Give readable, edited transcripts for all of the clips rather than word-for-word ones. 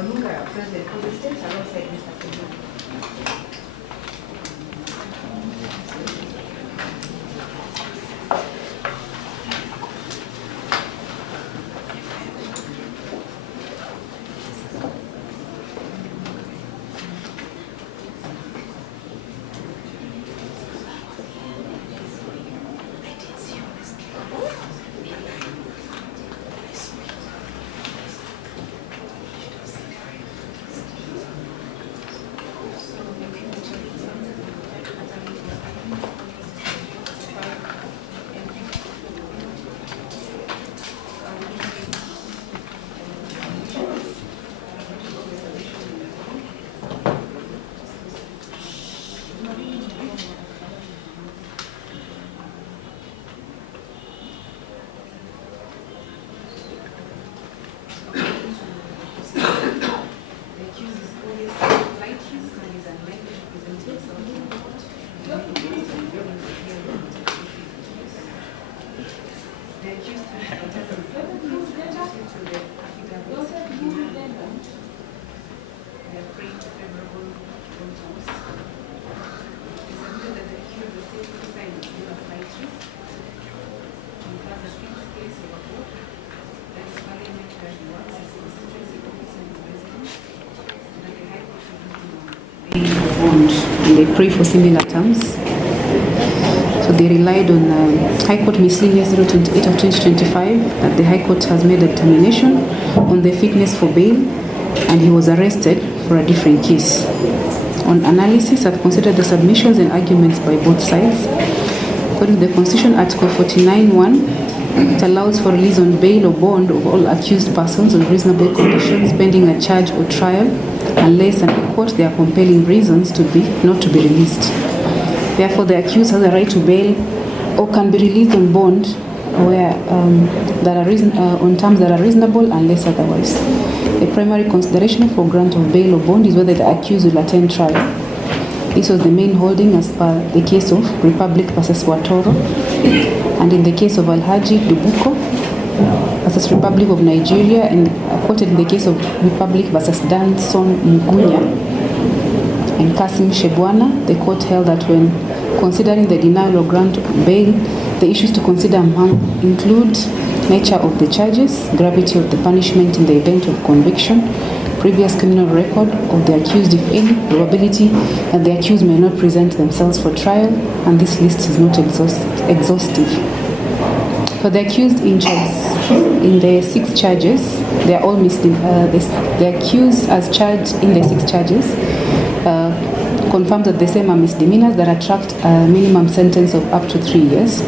Onunga present for the state alongside Mr. Koimburi. And they pray for similar terms. So they relied on High Court Miscellaneous 028 of 2025 that the High Court has made a determination on the fitness for bail, and he was arrested for a different case. On analysis, I've considered the submissions and arguments by both sides. According to the Constitution, Article 49(1), it allows for release on bail or bond of all accused persons on reasonable conditions pending a charge or trial, unless and in court there are compelling reasons not to be released. Therefore, the accused has a right to bail or can be released on bond where on terms that are reasonable unless otherwise. The primary consideration for grant of bail or bond is whether the accused will attend trial. This was the main holding as per the case of Republic versus Watoro, and in the case of Alhaji Dubuko versus Republic of Nigeria, and quoted in the case of Republic versus Danson Mugunya and Kasim Shebwana, the court held that when considering the denial or grant of bail, the issues to consider include nature of the charges, gravity of the punishment in the event of conviction, previous criminal record of the accused, if any, probability that the accused may not present themselves for trial, and this list is not exhaustive. For the accused in the 6 charges, they are all the accused as charged in the 6 charges confirms that the same are misdemeanors that attract a minimum sentence of up to 3 years.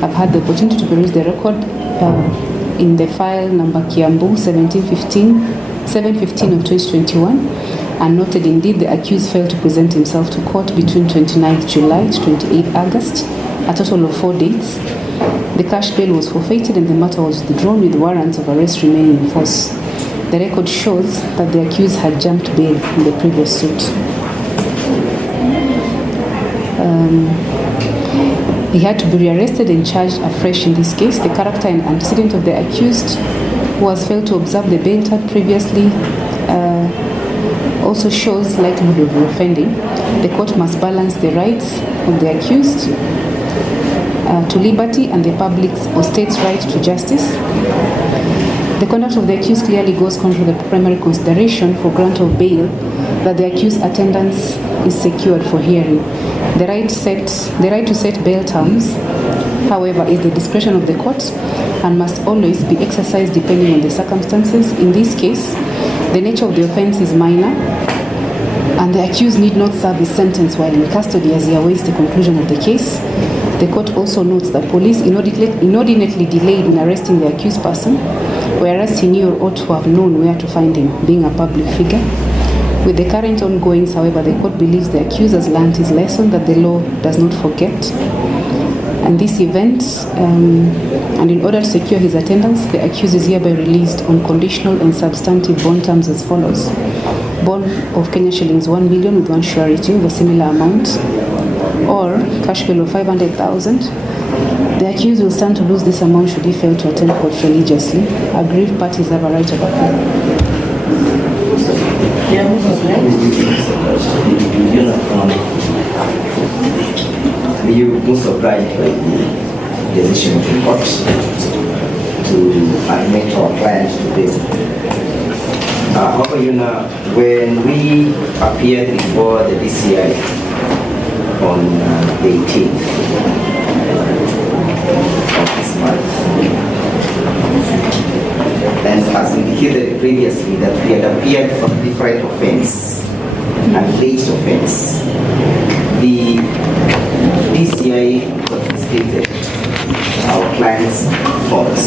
I've had the opportunity to peruse the record in the file number Kiambu 715 of 2021, and noted indeed the accused failed to present himself to court between 29th July to 28th August, a total of 4 dates. The cash bail was forfeited and the matter was withdrawn with warrants of arrest remaining in force. The record shows that the accused had jumped bail in the previous suit. He had to be rearrested and charged afresh in this case. The character and antecedent of the accused, who has failed to observe the bail term previously, also shows likelihood of reoffending. The court must balance the rights of the accused to liberty and the public's or state's right to justice. The conduct of the accused clearly goes contrary to the primary consideration for grant of bail that the accused's attendance is secured for hearing. The right to set bail terms, however, is the discretion of the court and must always be exercised depending on the circumstances. In this case, the nature of the offense is minor, and the accused need not serve his sentence while in custody as he awaits the conclusion of the case. The court also notes that police inordinately delayed in arresting the accused person, whereas he knew or ought to have known where to find him, being a public figure. With the current ongoings, however, the court believes the accused has learned his lesson that the law does not forget. And this event, and in order to secure his attendance, the accused is hereby released on conditional and substantive bond terms as follows. Bond of Kenya shillings 1 million with one surety of a similar amount, or cash bail of 500,000. The accused will stand to lose this amount should he fail to attend court religiously. Aggrieved parties have a right of appeal. You most obliged by the decision of the court to admit our client to bail. However, when we appeared before the DCI on the 18th of this month, and as indicated previously that we had appeared for different offense and late offense, the DCI confiscated our client's funds.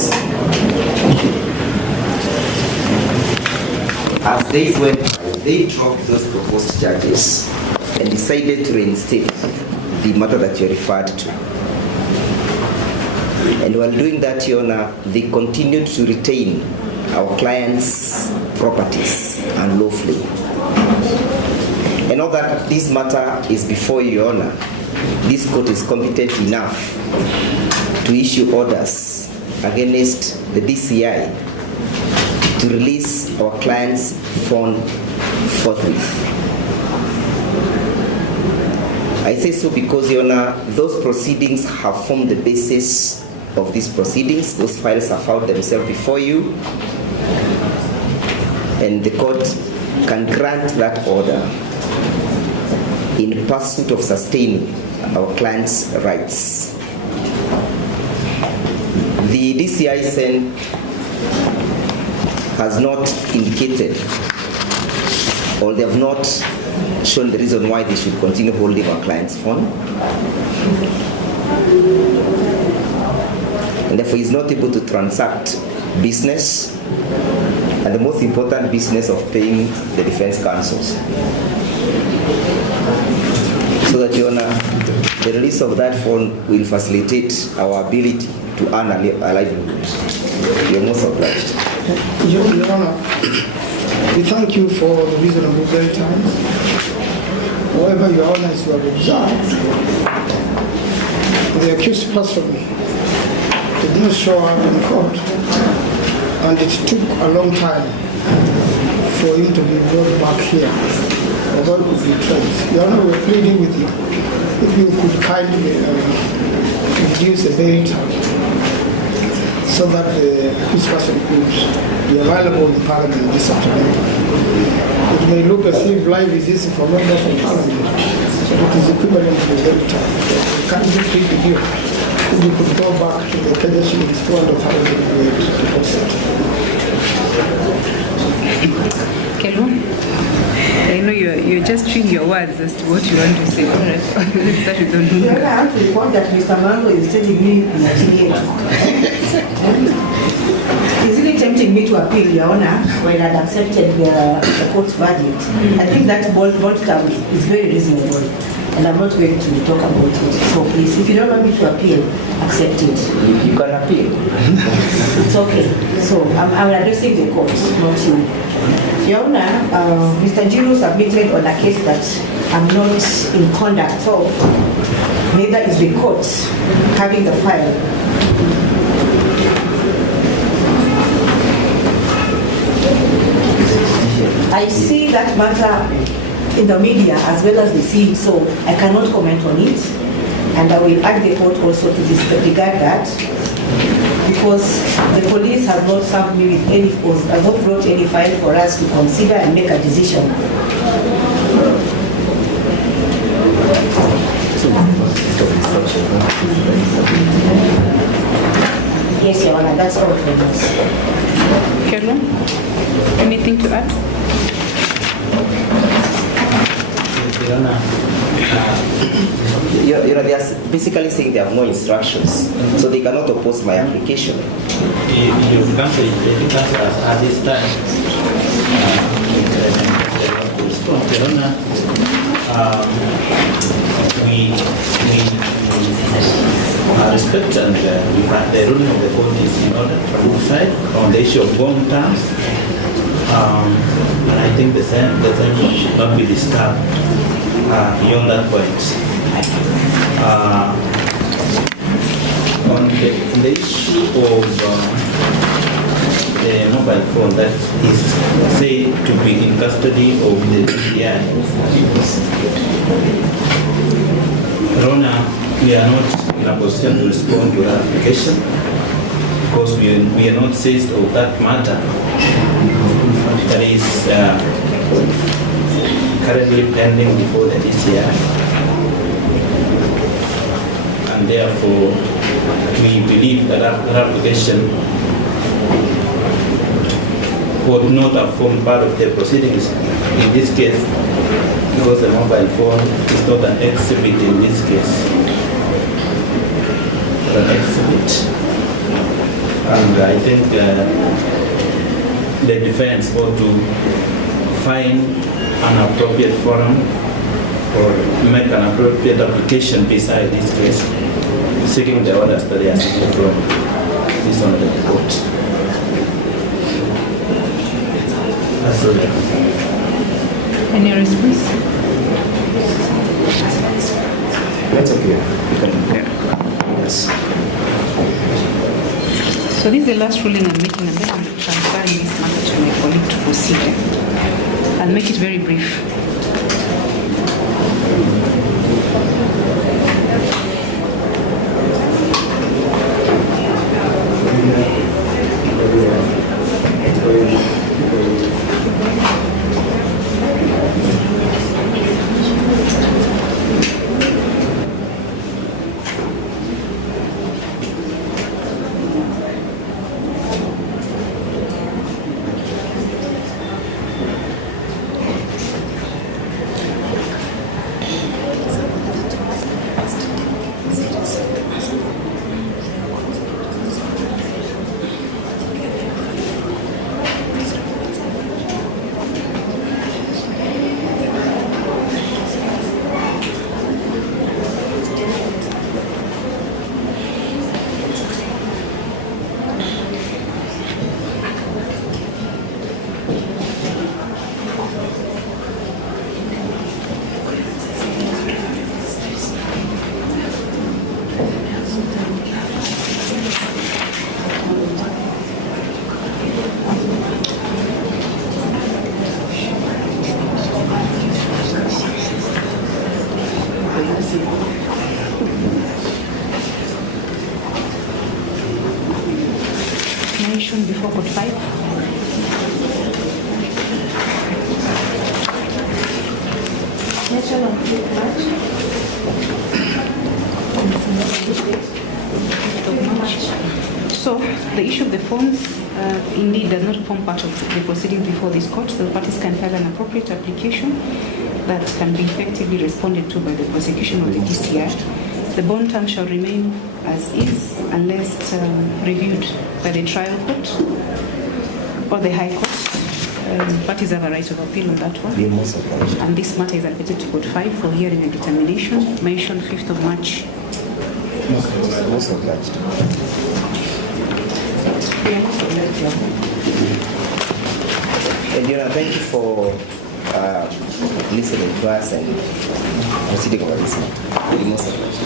As days went by, they dropped those proposed charges and decided to reinstate the matter that you referred to. And while doing that, Your Honor, they continued to retain our client's properties unlawfully. And now that this matter is before you, Your Honor, this court is competent enough to issue orders against the DCI to release our client's fund forthwith. I say so because, Your Honor, those proceedings have formed the basis of these proceedings. Those files have found themselves before you, and the court can grant that order in pursuit of sustaining our client's rights. The DCI sen has not indicated, or they have not shown the reason why they should continue holding our client's fund, and therefore is not able to transact business, and the most important business of paying the defense counsels. So that, Your Honor, the release of that fund will facilitate our ability to earn a livelihood. You're most obliged. Your Honor, we thank you for the reasonable bail terms. However, Your Honor, as you have observed, the accused person did not show up in court, and it took a long time for him to be brought back here. Although it was the trades. Your Honor, we're pleading with you, if you could kindly reduce the bail term so that the accused person could be available in Parliament this afternoon. It may look as if life is easy for members of Parliament, but it is equivalent to the bail term. We can't be plead with you if you could go back to the Kenya shillings 200,000 to deposit. I know you're just chewing your words as to what you want to say. Let's start with the I have to report that Mr. Mango is telling me Is it tempting me to appeal, Your Honor, when I'd accepted the court's verdict? I think that bond term is very reasonable, and I'm not going to talk about it. So please, if you don't want me to appeal, accept it. You can appeal. It's okay. So I'm addressing the court, not you. Your Honor, Mr. Jiru submitted on a case that I'm not in conduct of. Neither is the court having the file. I see that matter in the media as well as the sea, so I cannot comment on it. And I will ask the court also to disregard that, because the police have not served me with any, have not brought any file for us to consider and make a decision. Yes, Your Honor, that's all from us. Carolyn, anything to add? They are basically saying they have no instructions, so they cannot oppose my application. You've cancelled at this time. We respect and the ruling of the court is in order from our side on the issue of bond terms. And I think the same should not be disturbed beyond that point. On the issue of the mobile phone that is said to be in custody of the DCI, Rona, we are not in a position to respond to your application because we are not seized of that matter that is currently pending before the DCI. And therefore, we believe that our application would not have formed part of the proceedings in this case because the mobile phone is not an exhibit in this case. An exhibit. And I think the defense ought to find an appropriate forum or make an appropriate application beside this case, seeking the orders that they are seeking from this honorable court. That's all. Any response? That's okay. You can. Yes. So this is the last ruling I'm making, and then I'm transferring this matter to my colleague to proceed. I'll make it very brief. Mentioned before Code 5. So the issue of the phones indeed does not form part of the proceedings before this court. The parties can file an appropriate application that can be effectively responded to by the prosecution of the DCI. The bond term shall remain as is unless reviewed by the trial court or the High Court. Parties have a right of appeal on that one. And this matter is admitted to Code 5 for hearing and determination, mentioned 5th of March. Most obliged. And thank you for listening to us and proceeding over this matter. Very most obliged.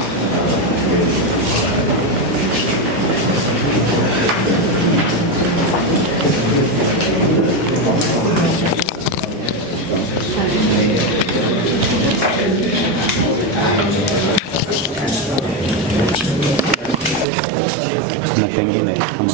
Na pengine kama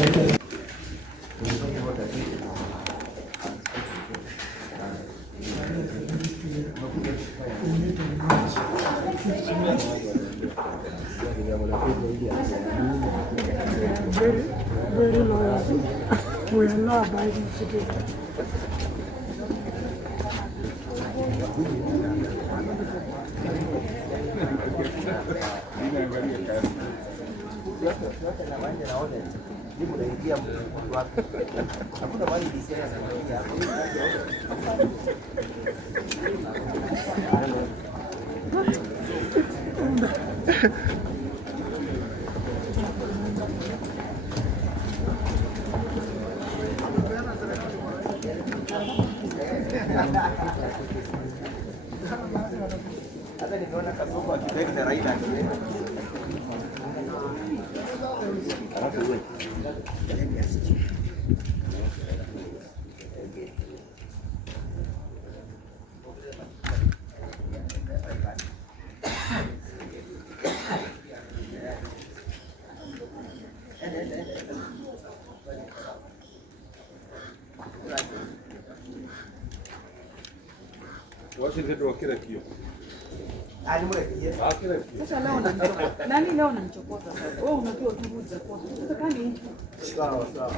Very low. We are not abiding citizens. Sasa leo nani leo unamchokoza sasa? Wewe unapewa tu ruhusa kwa. Sasa kani Sawa sawa.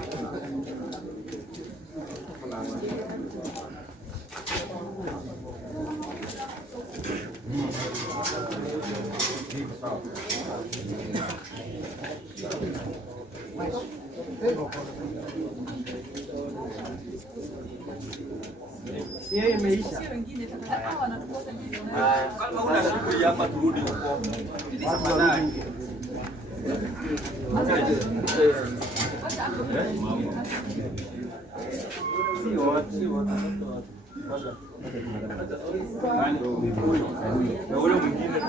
yeye imeisha. Kama una shughuli hapa turudi huko. Si wote. Ule mwingine